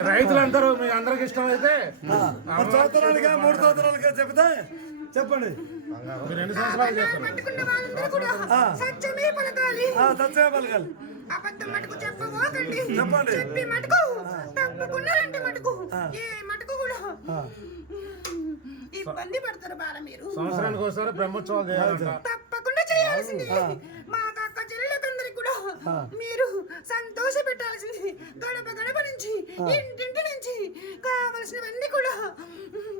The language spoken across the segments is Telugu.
రైతులందరూ మీ అందరికి ఇష్టమైతే సంవత్సరాలుగా 3 సంవత్సరాలుగా చెప్తే చెప్పండి. మీరు ఎన్ని సంవత్సరాలు చేస్తారు? సత్యమే పలకాలి. అబద్ధం మటుకు చెప్పబోకండి. చెప్పి మటుకు తప్పకుండా రండి మటుకు ఏ మటుకు కూడా ఇబ్బంది పడతారు బాగా. మీరు సంవత్సరానికి ఒకసారి బ్రహ్మోత్సవాలు చేయాలి, తప్పకుండా చేయాల్సింది. మా అక్క చెల్లెలందరికి కూడా మీరు సంతోష పెట్టాల్సింది. గడప గడప నుంచి ఇంటింటి నుంచి కావలసినవన్నీ కూడా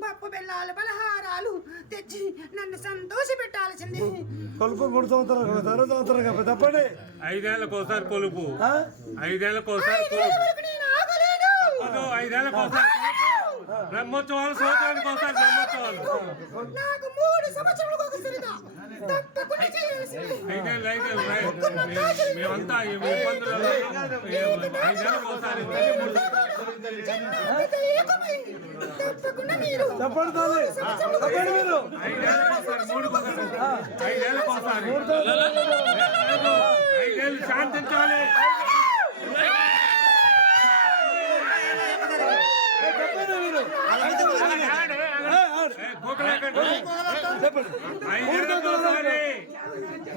పప్పు బెల్లాలు పలహారాలు తెచ్చి నన్ను సంతోష పెట్టాల్సింది. కొలుపు 3 సంవత్సరాలు తప్పండి. 5 ఏళ్ళకోసారి కొలుపు, 5 ఏళ్ళకోసారి కొలుపు, 5 ఏళ్ళకోసారి బ్రహ్మోత్సవాలు, సంవత్సరానికి ఒకసారి బ్రహ్మోత్సవాలు. నాకు 3 సంవత్సరాలకు ఒకసారి తప్పకుండా చేయాల్సింది. 5 ఏళ్ళు మేమంతా ఇబ్బందులలో 5 ఏళ్ళకోసారి తప్పకుండా మీరు చెప్పండి. 5 ఏళ్ళకోసారి 5 ఏళ్ళకోసారి 5 ఏళ్ళు శాంతించాలి.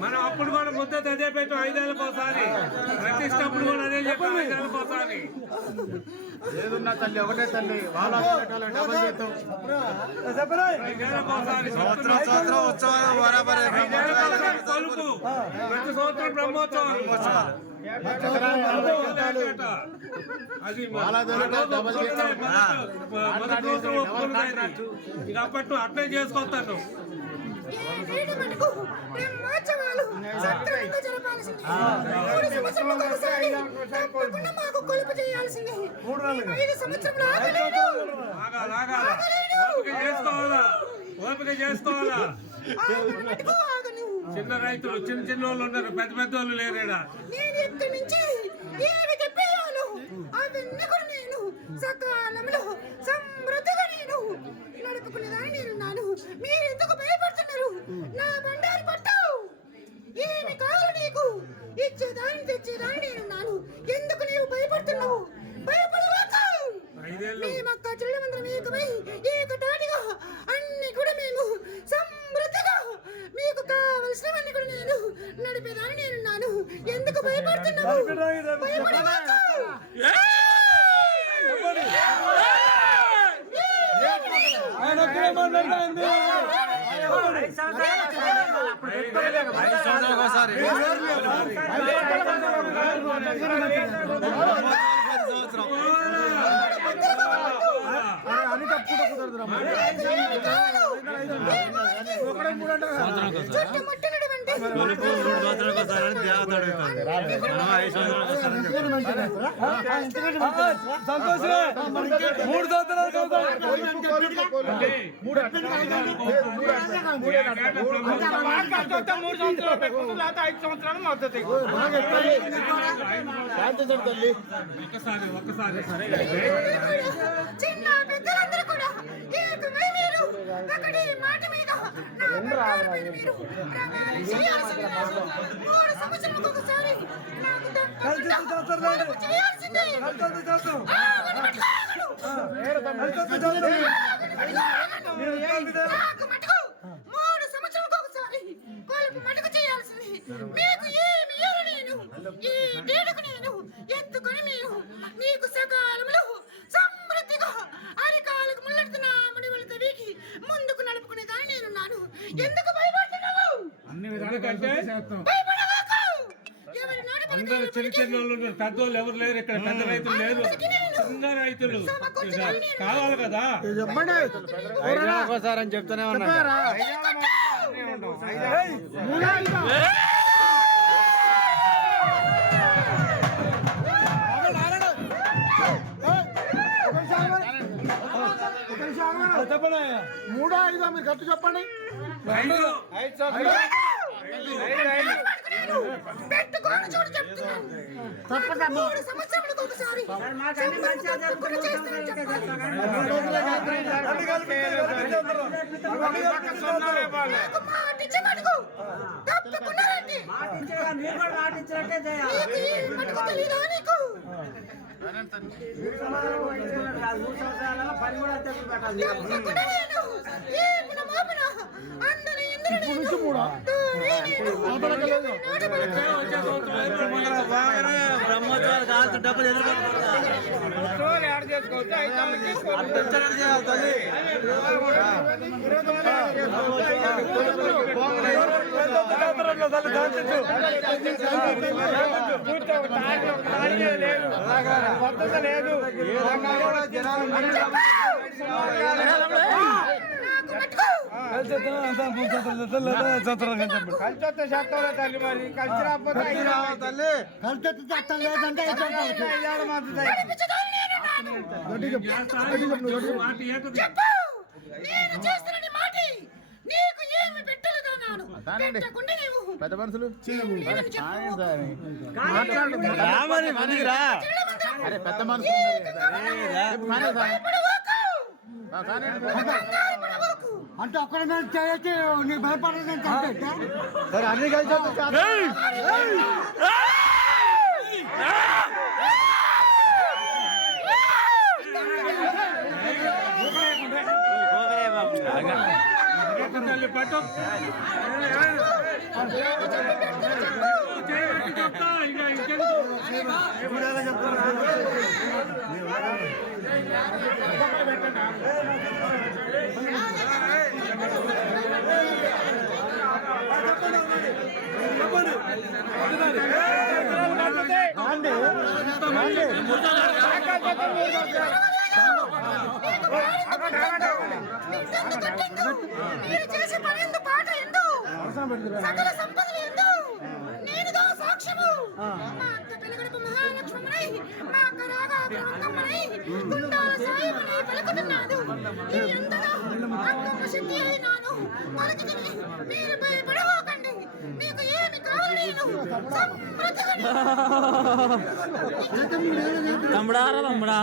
మనం అప్పుడు కూడా ముద్ద అదే పెట్టు 5 ఏళ్ళకోసారి, ప్రతిష్టప్పుడు కూడా అదే చెప్పి 5 ఏళ్ళకోసారి. ఏదున్నా తల్లి ఒకటే తల్లి, వాళ్ళ 5 ఏళ్ళకోసారి కొలుపు, ప్రతి సంవత్సరం బ్రహ్మోత్సవాలు. అది మొదటి రోజు ఒప్పుకున్నది. ఇక అప్పట్లో అట్లే చేసుకొస్తాను. బ్రహ్మోత్సవాలు సత్రంగా జరపాల్సింది. 3 సంవత్సరాలకు ఒకసారి తప్పకుండా మాకు కొలుపు చేయాల్సింది. 5 సంవత్సరాలు ఓపిక చేసుకోవాలా. చిన్న రైతులు చిన్న వాళ్ళు ఉన్నారు, పెద్ద పెద్ద వాళ్ళు లేరేడా. నేను ఇక్కడి నుంచి ఏమి చెప్పేయాలో అవన్నీ కూడా నేను సకాలంలో సమృద్ధిగా నేను నడుపుకునేదాన్ని నేనున్నాను. మీరు ఎందుకు భయపడుతున్నారు? నా బండారు పట్టు ఏమి కాదు నీకు ఇచ్చేదాన్ని తెచ్చేదాన్ని నేనున్నాను. ఎందుకు నీవు భయపడుతున్నావు? భయపడవాకు. మేము అక్క చెల్లెమందరం ఏకమై ఏకటాటిగా అన్ని కూడా మేము సమృద్ధిగా మీకు కావలసినవన్నీ కూడా నేను నడిపేదాన్ని నేనున్నాను. ఎందుకు భయపడుతున్నావు? భయపడవాకు. చిన్న పెద్దలందరూ కూడా ఏకమై మీరు ఒకటి మాట మీద మీరు ప్రమాణం చేయాల్సింది. 3 సంవత్సరాలకు ఒకసారి నాకు తప్పకుండా చేయాల్సిందే. నాకు మటుకు 3 సంవత్సరాలకు ఒకసారి కొలుపు మటుకు చేయాల్సింది. మీకు ఏమి ఇయ్యను నేను, ఈ డేటుకు నేను ఎత్తుకొని మీరు మీకు సకాలంలో సమృద్ధిగా అరికాలకు ముళ్ళెడుతున్న ముడివలతో వీకి ముందుకు నడుపుకునేదాన్ని నేనున్నాను. ఎందుకు భయపడుతున్నావు? భయపడవాకు. ఎవరి నోటి అందరూ చిన్న చిన్న వాళ్ళు ఉన్నారు, పెద్దోళ్ళు ఎవరు లేరు ఇక్కడ. పెద్ద రైతులు లేరు, చిన్న రైతులు కావాలి కదా. ఒకసారి అని చెప్తానే ఉన్నా. చెప్పండి. 3 5 మీరు కట్టు చెప్పండి. పెట్టుకోని చూడు చెప్తున్నాను. 3 సంవత్సరాలకు ఒకసారి తప్పకుండా రండి. తెలీదా నీకు? తప్పకుండా నేను ఏపున మోపున అందరి ఇంద్రుని ఇప్పుడు నుంచి మూడా? బ్రహ్మోత్సవాలు కావాల్సిన డబ్బులు మాట ఏంటది? చెప్పు నేను చేస్తున్న మాట నీకు ఏమి పెట్టలేదన్నాను పెట్టకుండా నీవు పెద్ద మనుషులు నేను చెప్పు. అరే పెద్ద మనుషులు భయపడవకు. అంటే ఒక్కడ మీద చేయొచ్చు నీకు భయపడదంటే సరే అన్ని కలిసి తల్లి పట్టు చేయబట్టి చెప్తా ఇంకా ఇంకెందుకు మీరు చేసే పని ఎందు పాట ఎందు సకల సంపదలు ఎందు నేనుగా సాక్ష్యము మా అత్త పెనుగడపు మహాలక్ష్మణై మా కరాగా ప్రవంగమ్మనై గుండాల సాయమనై పలుకుతున్నాడు ఈ ఎంతలో అంగమ్మ శక్తి అయినాను పలుకుతుంది మీరు భయపడవకండి మీకు ఏమి కావాలి నేను సమృద్ధిగా తమ్ముడారా తమ్ముడా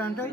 అంటే